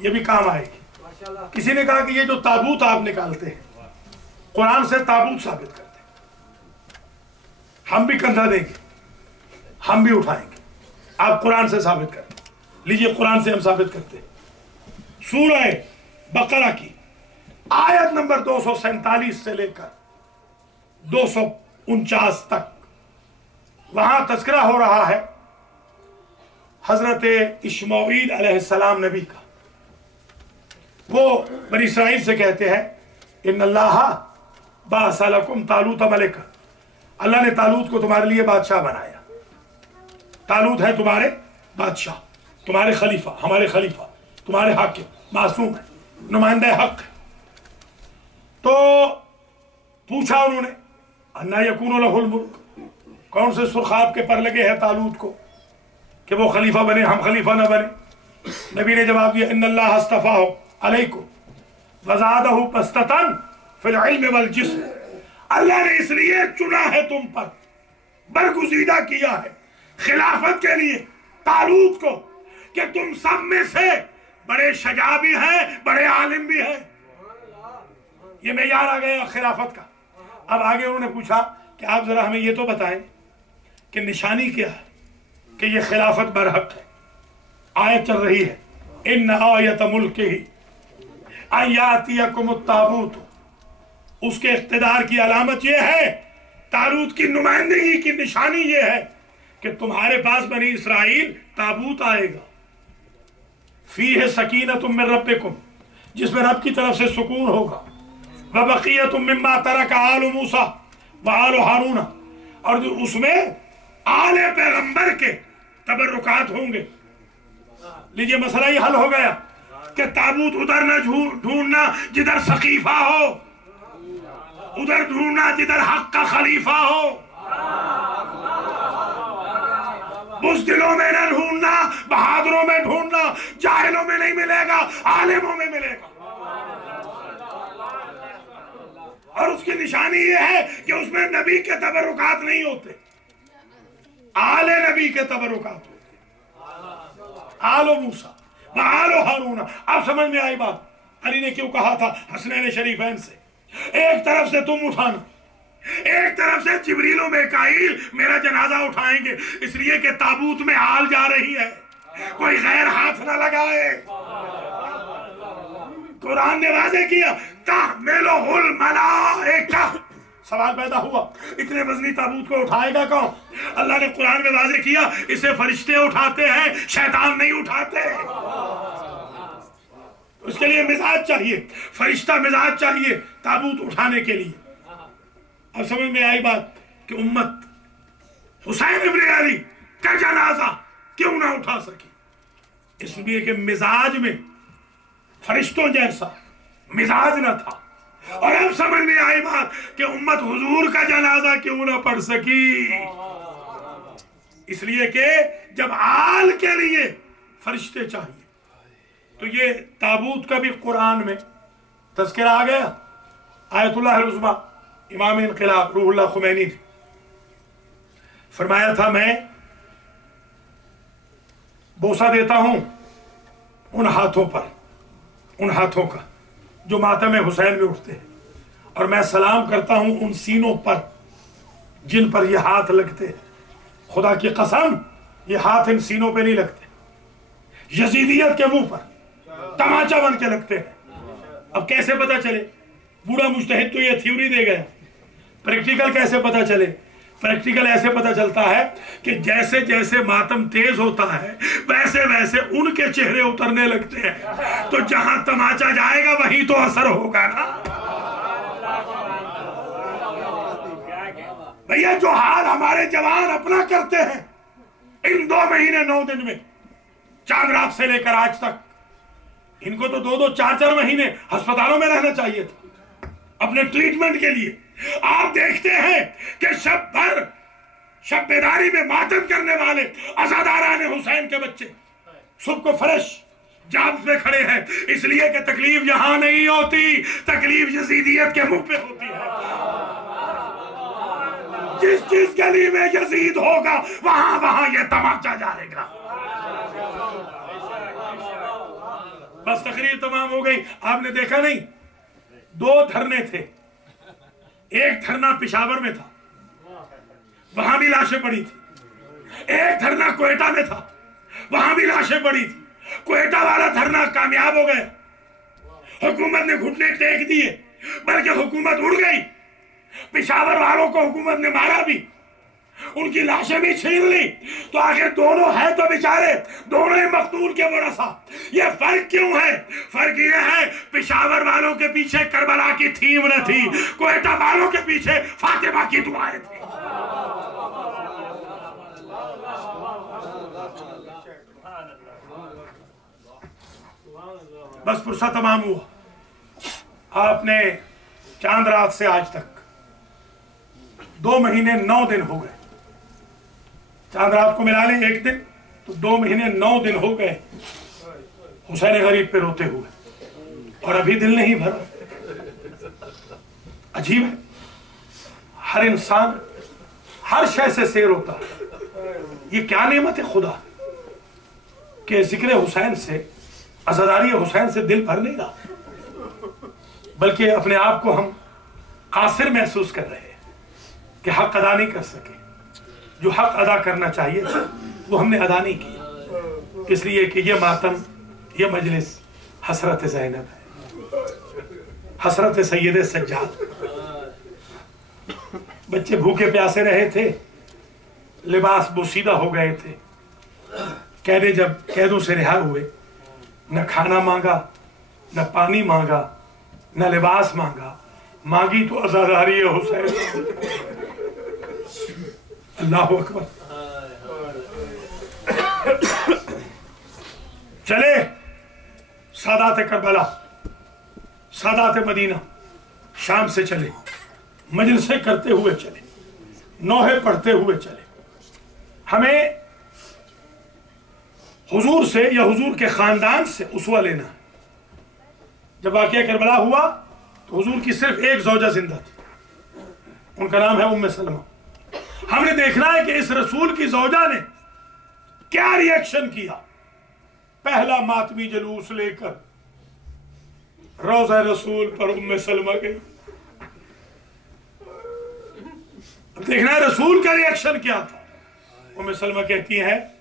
ये भी काम आएगी। किसी ने कहा कि ये जो ताबूत आप निकालते हैं, कुरान से ताबूत साबित करते हैं, हम भी कंधा देंगे, हम भी उठाएंगे, आप कुरान से साबित करते। लीजिए, कुरान से हम साबित करते हैं। सूरह बकरा की आयत नंबर 247 से लेकर 249 तक, वहां तज़किरा हो रहा है हजरत इस्माईल अलैहिस्सलाम नबी का। वो बनी इसराइल से कहते हैं, इन्नल्लाह बअसा लकुम तालूत मलिका, अल्लाह ने तालूत को तुम्हारे लिए बादशाह बनाया। तालूत है तुम्हारे बादशाह, तुम्हारे खलीफा, हमारे खलीफा, तुम्हारे हाकिम, मासूम है, नुमाइंदा हक है। तो पूछा उन्होंने, अन्ना यकूनु लहुल मुल्क, कौन से सुर्खाब के पर लगे हैं तालूत को कि वो खलीफा बने, हम खलीफा ना बने। नबी ने जवाब दिया, इन्नल्लाह अस्तफाहु अलैकुम वज़ादहु बस्ततन फिल इल्म वल जिस्म, अल्लाह ने इसलिए चुना है तुम पर, बरगुज़ीदा किया है खिलाफत के लिए तालूत को, कि तुम सब में से बड़े शजा भी हैं, बड़े आलिम भी हैं। ये मेयार आ गया खिलाफत का। अब आगे उन्होंने पूछा कि आप जरा हमें ये तो बताएं कि निशानी क्या है कि ये खिलाफत बरहक है। आयत चल रही है, इन्न आयत मुल्किही अय्यातियकुमुत ताबूत, उसके इख्तिदार की अलामत ये है, तालूत की नुमाइंदगी की निशानी ये है कि तुम्हारे पास बनी इसराइल ताबूत आएगा। फीह सकीनतुम मिन रब्बिकुम, जिसमें रब की तरफ से सुकून होगा। व बक़ियतुम मिम्मा तरका आलु मूसा व आलु हारून, और जो उसमें आले पैगंबर के तबर्रुकात होंगे। लीजिए, मसला ये हल हो गया कि ताबूत उधर न ढूंढना जिधर सकीफा हो, उधर ढूंढना जिधर हक का खलीफा हो। बुज़दिलों में न ढूंढना, बहादुरों में ढूंढना, जाहिलों में नहीं मिलेगा, आलिमों में मिलेगा। और उसकी निशानी ये है कि उसमें नबी के तबर्रुकात नहीं होते, आले नबी के तबर्रुकात होते, आलो मूसा व आलो हारून। अब समझ में आई बात। अली ने क्यों कहा था हसनैन शरीफैन से, एक तरफ से तुम उठाना, एक तरफ से जिब्रील व मीकाईल मेरा जनाजा उठाएंगे, इसलिए कि ताबूत में आल जा रही है, कोई गैर हाथ ना लगाए। कुरान ने वाज़ेह किया, तहमिलुहुल मलाइका। सवाल पैदा हुआ, इतने वजनी ताबूत को उठाएगा कौन? अल्लाह ने कुरान में वाज़ेह किया, इसे फरिश्ते उठाते हैं, शैतान नहीं उठाते। उसके लिए मिजाज चाहिए, फरिश्ता मिजाज चाहिए ताबूत उठाने के लिए। अब समझ में आई बात कि उम्मत हुसैन इब्न अली का जनाजा क्यों ना उठा सकी, इसलिए कि मिजाज में फरिश्तों जैसा मिजाज न था। और अब समझ में आई बात कि उम्मत हुजूर का जनाजा क्यों ना पढ़ सकी, इसलिए कि जब आल के लिए फरिश्ते चाहिए। तो ये ताबूत का भी कुरान में तज़किरा आ गया। आयतुल्लाह उज़्मा इमाम इनक़िलाब रूहुल्लाह खुमैनी ने फरमाया था, मैं बोसा देता हूं उन हाथों पर, उन हाथों का जो मातम हुसैन में उठते हैं, और मैं सलाम करता हूं उन सीनों पर जिन पर ये हाथ लगते हैं। खुदा की कसम, ये हाथ इन सीनों पे नहीं लगते, यजीदियत के मुंह पर तमाचा बन के लगते हैं। अब कैसे पता चले? बूढ़ा मुजतहिद तो ये थ्योरी दे गया, प्रैक्टिकल कैसे पता चले? प्रैक्टिकल ऐसे पता चलता है कि जैसे जैसे मातम तेज होता है वैसे वैसे उनके चेहरे उतरने लगते हैं। तो जहां तमाचा जाएगा वहीं तो असर होगा ना भैया। जो हाल हमारे जवान अपना करते हैं इन 2 महीने 9 दिन में, चांद रात से लेकर आज तक, इनको तो 2-2, 4-4 महीने अस्पतालों में रहना चाहिए था अपने ट्रीटमेंट के लिए। आप देखते हैं कि शब भर शब बेदारी में मातम करने वाले अज़ादारान हुसैन के बच्चे सुबह को फ्रेश जाब्स में खड़े हैं, इसलिए कि तकलीफ यहां नहीं होती, तकलीफ यजीदियत के मुंह पे होती है। जिस जिस गली में यजीद होगा वहां वहां ये तमाचा जाएगा। बस तकरीर तमाम हो गई। आपने देखा नहीं, 2 धरने थे। एक धरना पेशावर में था, वहां भी लाशें पड़ी थी। एक धरना क्वेटा में था, वहां भी लाशें पड़ी थी। क्वेटा वाला धरना कामयाब हो गया, हुकूमत ने घुटने टेक दिए, बल्कि हुकूमत उड़ गई। पेशावर वालों को हुकूमत ने मारा भी, उनकी लाशें भी छीन ली। तो आखिर दोनों है तो बेचारे दोनों ही मकतूल के वरसा। ये फर्क क्यों है? फर्क ये है, पेशावर वालों के पीछे करबला की थीम न थी, क्वेटा वालों के पीछे फातिमा की दुआएं थी। बस पुरसा तमाम हुआ। आपने चांद रात से आज तक 2 महीने 9 दिन हो गए। चांद रात को मिला लें 1 दिन तो 2 महीने 9 दिन हो गए हुसैन गरीब पे रोते हुए, और अभी दिल नहीं भरा। अजीब है, हर इंसान हर शय से शेर होता है। ये क्या नेमत है खुदा कि जिक्र हुसैन से, अज़ादारी हुसैन से दिल भर नहीं रहा, बल्कि अपने आप को हम कासिर महसूस कर रहे हैं कि हक अदा नहीं कर सके। जो हक अदा करना चाहिए वो हमने अदा नहीं किया, इसलिए कि ये मातम, ये मजलिस हसरत ज़ैनब है, हसरत सैयद सज्जाद। बच्चे भूखे प्यासे रहे थे, लिबास बोसीदा हो गए थे। कैदे जब कैदों से रिहा हुए, न खाना मांगा, न पानी मांगा, न लिबास मांगा, मांगी तो अज़ादारी हुसैन। अल्लाह अकबर। चले सादात करबला, सादात मदीना, शाम से चले, मजलिसें करते हुए चले, नौहे पढ़ते हुए चले। हमें हुजूर से या हुजूर के खानदान से उसवा लेना है। जब वाक़या करबला हुआ तो हुजूर की सिर्फ एक ज़ौजा जिंदा थी, उनका नाम है उम्मे सलमा। हमने देखना है कि इस रसूल की ज़ौजा ने क्या रिएक्शन किया। पहला मातमी जलूस लेकर रोज़ा रसूल पर उम्मे सलमा गई। देखना है रसूल का रिएक्शन क्या था। उम्मे सलमा कहती है,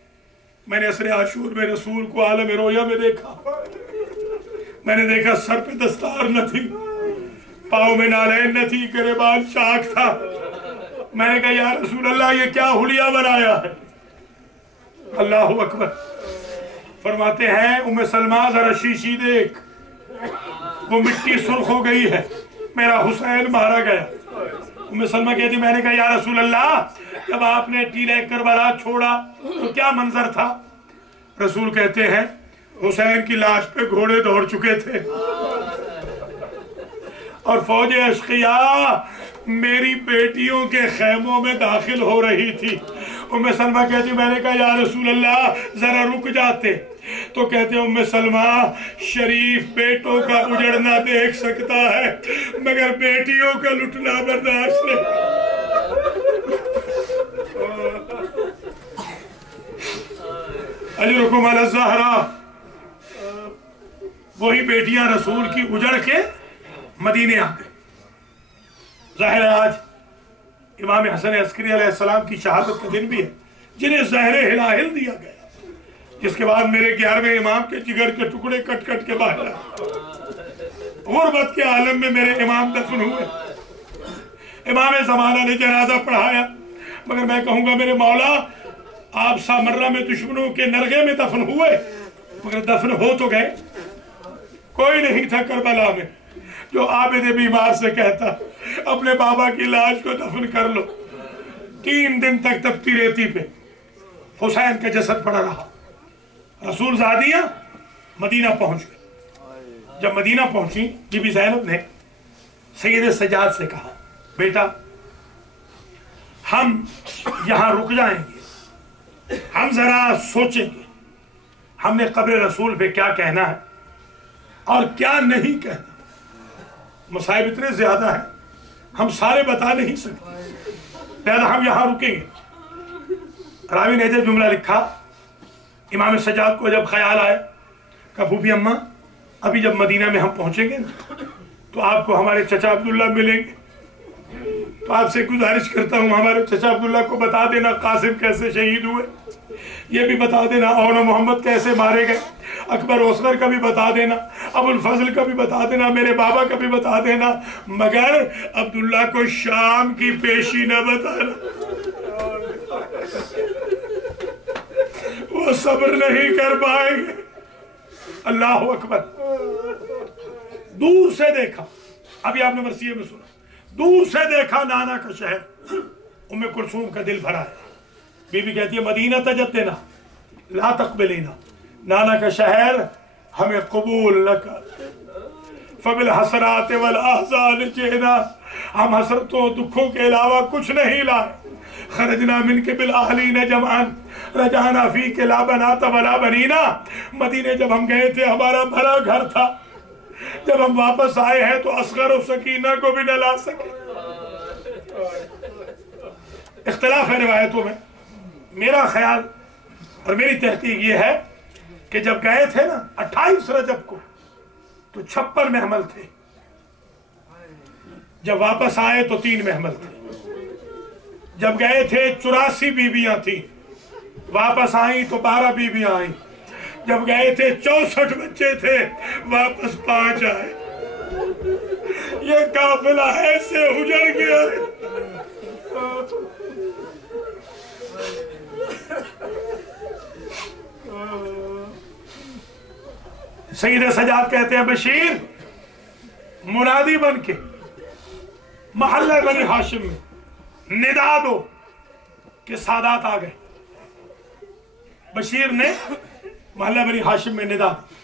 मैंने असरे आशूर में रसूल को आलम रोया में देखा। मैंने देखा सर पे दस्तार न थी, पाँव में नालैन न थी, गिरेबान चाक था। मैंने कहा या रसूल अल्लाह, ये क्या हुलिया बनाया है। अल्लाह अकबर। फरमाते हैं उम्मे सलमा जरा शीशी देख, वो मिट्टी सुर्ख हो गई है, मेरा हुसैन मारा गया। उम्मे सलमा कहती, मैंने कहा या रसूल अल्लाह, जब आपने टीले करबला छोड़ा तो क्या मंजर था। रसूल कहते हैं हुसैन की लाश पे घोड़े दौड़ चुके थे और फौज अशकिया मेरी बेटियों के खेमों में दाखिल हो रही थी। उम्मे सलमा कहती, मैंने कहा या रसूल अल्लाह जरा रुक जाते। तो कहते उम्मे सलमा, शरीफ बेटों का उजड़ना देख सकता है मगर बेटियों का लुटना बर्दाश्त नहीं। अजरुकुम अला ज़हरा, वही बेटियां रसूल की उजड़ के मदीने आ गए। जाहिर है आज इमाम हसन अस्करी अलैहिस्सलाम की शहादत का दिन भी है, जिन्हें ज़हरे हिलाहिल दिया गया, जिसके बाद मेरे 11वें इमाम के जिगर के टुकड़े कट कट के बाहर आए। गुर्बत के आलम में मेरे इमाम दफन हुए। इमाम ज़माना ने जनाजा पढ़ाया, मगर मैं कहूँगा मेरे मौला, आप सामर्रा में दुश्मनों के नरगे में दफन हुए, मगर दफन हो तो गए। कोई नहीं था करबला में जो आबिद बीमार से कहता अपने बाबा की लाश को दफन कर लो। 3 दिन तक तपती रेती पे हुसैन का जसद पड़ा रहा। रसूल ज़ादिया मदीना पहुंच गए। जब मदीना पहुंची, बीबी ज़ैनब ने सैयद सज्जाद से कहा, बेटा हम यहां रुक जाएंगे, हम जरा सोचेंगे हमने कब्र रसूल पे क्या कहना है और क्या नहीं कहना। मसाइब इतने ज्यादा है, हम सारे बता नहीं सकते, लिहाजा हम यहां रुकेंगे। रावी ने जब जुमला लिखा, इमाम सज्जाद को जब ख्याल आया, कहा फूफी अम्मा अभी जब मदीना में हम पहुंचेंगे ना तो आपको हमारे चचा अब्दुल्ला मिलेंगे, तो आपसे गुजारिश करता हूँ हमारे चचा अब्दुल्ला को बता देना कासिम कैसे शहीद हुए, ये भी बता देना औन मोहम्मद कैसे मारे गए, अकबर ओसगर का भी बता देना, अबुल फजल का भी बता देना, मेरे बाबा का भी बता देना, मगर अब्दुल्ला को शाम की पेशी न बताना, वो सब्र नहीं कर पाएंगे। अल्लाह अकबर। दूर से देखा, अभी आपने मरसिये में सुना, दूर से देखा नाना का शहर, उम्मे कुलसूम का दिल भरा है। बीबी कहती है मदीना तजद्देना ला तकबलीना, नाना का शहर हमें कबूल न कर। फबिल हसरात वल ahzan जेना, हम हसरतों दुखों के अलावा कुछ नहीं लाए। खरजना मिन के बिल अहलीन जमान रजाना फी के ला बनाता वला बनीना। मदीने जब हम गए थे हमारा भरा घर था, जब हम वापस आए हैं तो असगर और सकीना को भी न ला सके। इख्तिलाफ है रिवायतों में, मेरा ख्याल और मेरी तहकीक ये है कि जब गए थे ना 28 रजब को तो 56 महमल थे, जब वापस आए तो 3 महमल थे। जब गए थे 84 बीबियां थी, वापस आई तो 12 बीबियां आई। जब गए थे 64 बच्चे थे, वापस 5 आए। ये काफिला ऐसे उजड़ गया। सईद सजाद कहते हैं बशीर मुनादी बन के महल्ला बनी हाशिम में निदा दो कि सादात आ गए। बशीर ने महल्ला बनी हाशिम में निदा दी।